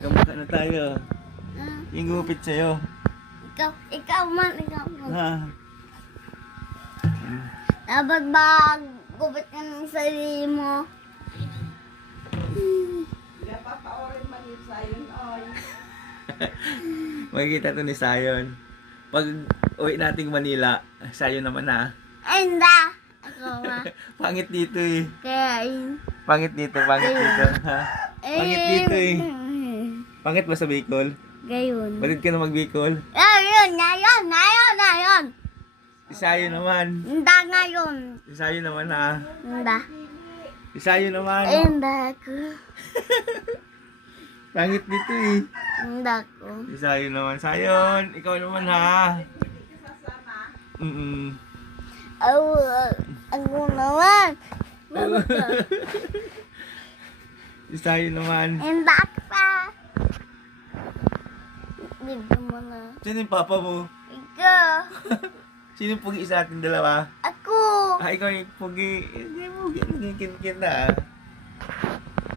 Kamusta na tayo? Ah, Yung gumupit sa'yo. ikaw man. Ha? Dapat ba gupit ka ng sarili mo? Makikita to ni Sayon. Pag uwi nating Manila, Sayon naman na. Ay, hindi. Ako ba? Pangit dito eh. Kaya yun. Pangit dito. Ha? Pangit dito eh. Pangit ba sa Bicol? Gayon. Balid ka na mag-Bicol? Ngayon. Si Sayon naman. Hindi ngayon. Si Sayon naman ha. Hindi. Si Sayon naman. Hindi ako. Pangit dito eh. Hindi ako. Si Sayon naman. Sayon, ikaw naman ha. Ako naman. Si Sayon naman. Hindi ako pa. Dito mo na. Sino yung papa mo? Ikaw. Sino yung pugi sa ating dalawa? Ako. Ikaw yung pugi. Hindi mo, kin na ah.